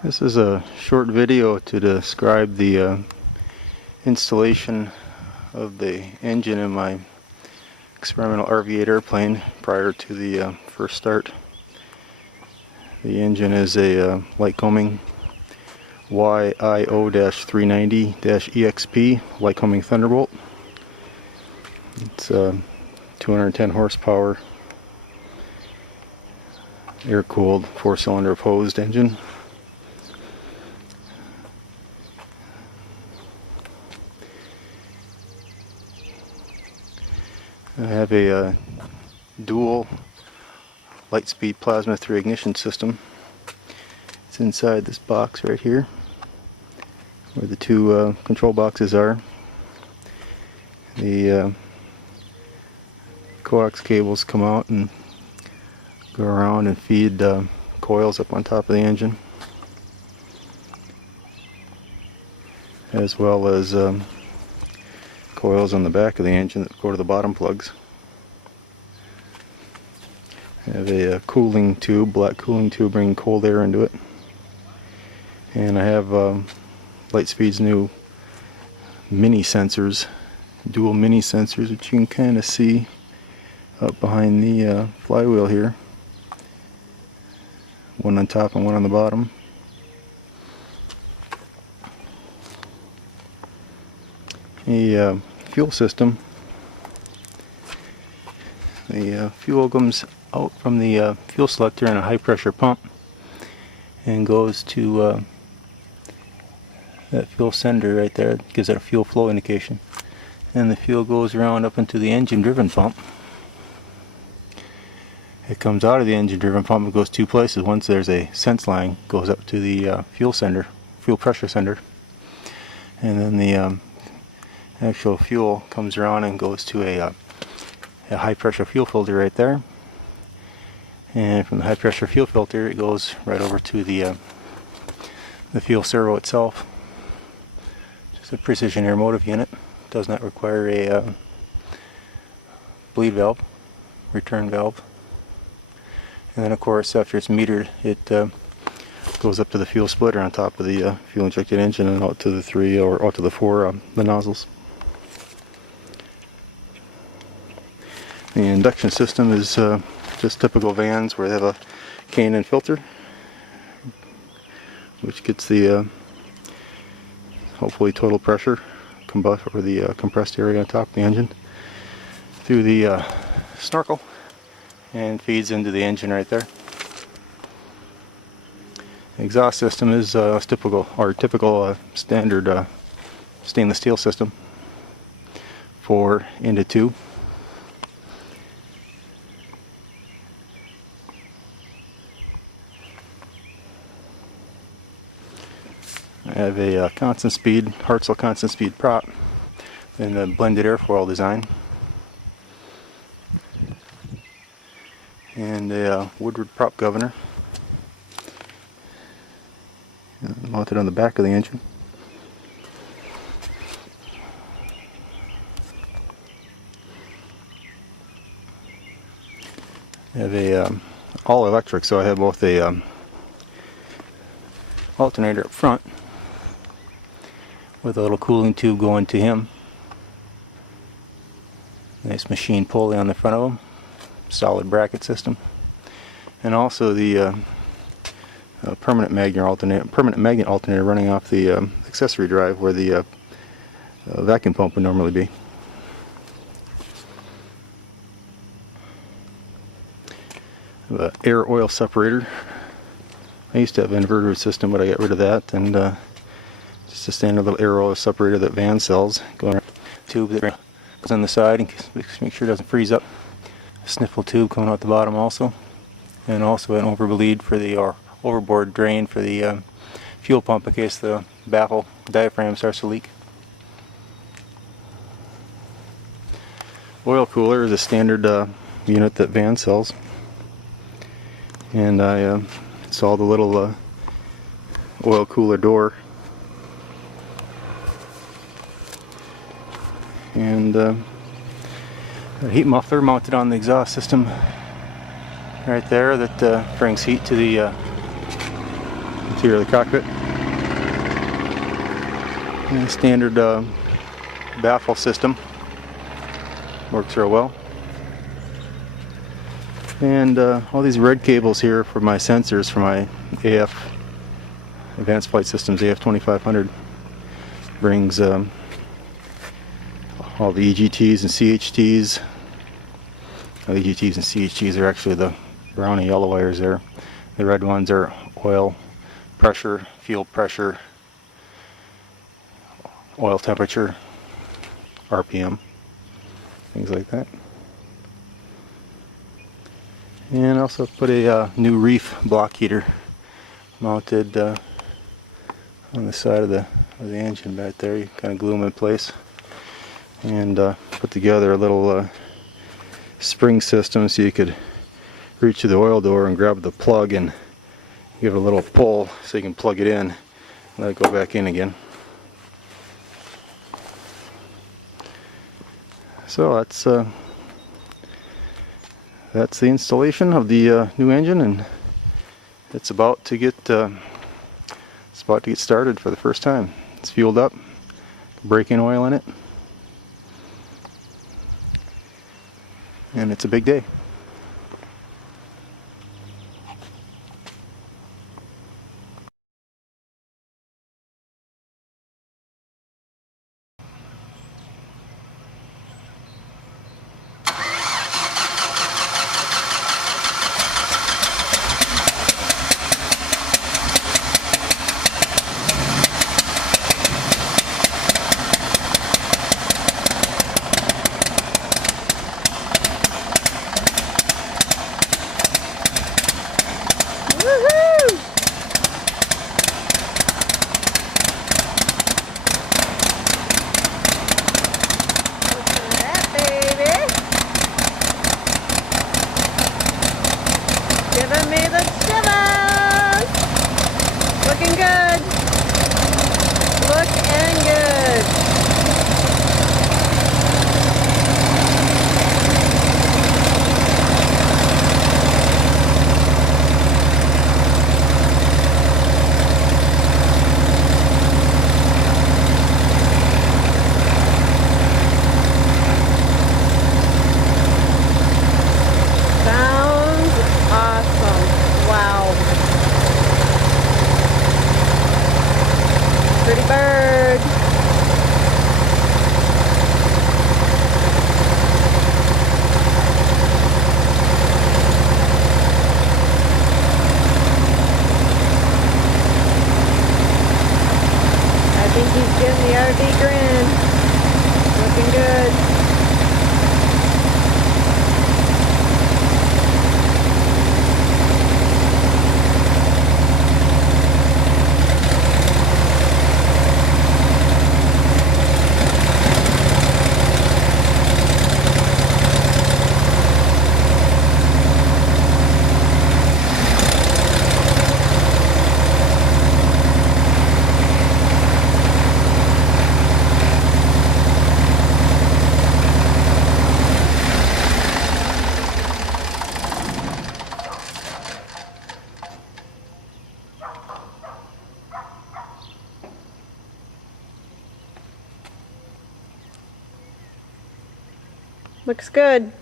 This is a short video to describe the installation of the engine in my experimental RV-8 airplane prior to the first start. The engine is a Lycoming IO-390-EXP Lycoming Thunderbolt. It's a 210 horsepower air-cooled 4-cylinder opposed engine. I have a dual light speed plasma 3 ignition system. It's inside this box right here where the two control boxes are. The coax cables come out and go around and feed coils up on top of the engine, as well as coils on the back of the engine that go to the bottom plugs. I have a cooling tube, black cooling tube, bringing cold air into it. And I have Lightspeed's new mini sensors, dual mini sensors, which you can kind of see up behind the flywheel here. One on top and one on the bottom. A fuel system. The fuel comes out from the fuel selector in a high pressure pump and goes to that fuel sender right there. It gives it a fuel flow indication, and the fuel goes around up into the engine driven pump. It comes out of the engine driven pump and goes two places. Once there's a sense line, goes up to the fuel pressure sender, and then the actual fuel comes around and goes to a high pressure fuel filter right there, and from the high pressure fuel filter it goes right over to the fuel servo itself. Just a precision air motive unit. Does not require a bleed valve, return valve. And then of course after it's metered, it goes up to the fuel splitter on top of the fuel injected engine and out to the four the nozzles. The induction system is just typical vans where they have a K&N filter, which gets the hopefully total pressure or the compressed area on top of the engine through the snorkel and feeds into the engine right there. The exhaust system is typical standard stainless steel system, 4:2. I have a constant speed, Hartzell constant speed prop in the blended airfoil design, and a Woodward prop governor mounted on the back of the engine. I have a all electric, so I have both a alternator up front with a little cooling tube going to him. Nice machine pulley on the front of him, solid bracket system, and also the permanent magnet alternator running off the accessory drive where the vacuum pump would normally be. The air oil separator. I used to have an inverter system, but I got rid of that, and just a standard little air oil separator that van sells, going around the tube that goes on the side and make sure it doesn't freeze up. A sniffle tube coming out the bottom also, and also an overbleed for the overboard drain for the fuel pump in case the baffle diaphragm starts to leak. Oil cooler is a standard unit that van sells, and I installed a little oil cooler door and a heat muffler mounted on the exhaust system right there that brings heat to the interior of the cockpit. And standard baffle system works real well. And all these red cables here for my sensors for my AF Advanced Flight Systems AF 2500 brings all the EGTs and CHTs. The EGTs and CHTs are actually the brown and yellow wires there. The red ones are oil pressure, fuel pressure, oil temperature, RPM, things like that. And also put a new reef block heater mounted on the side of the engine back there. You kind of glue them in place, and put together a little spring system so you could reach to the oil door and grab the plug and give it a little pull so you can plug it in and let it go back in again. So that's the installation of the new engine, and it's about to get started for the first time. It's fueled up, brake-in oil in it, and it's a big day. Giving me the shivers! Looking good! Looking good! Pretty bird. I think he's getting the RV grin. Looking good. Looks good.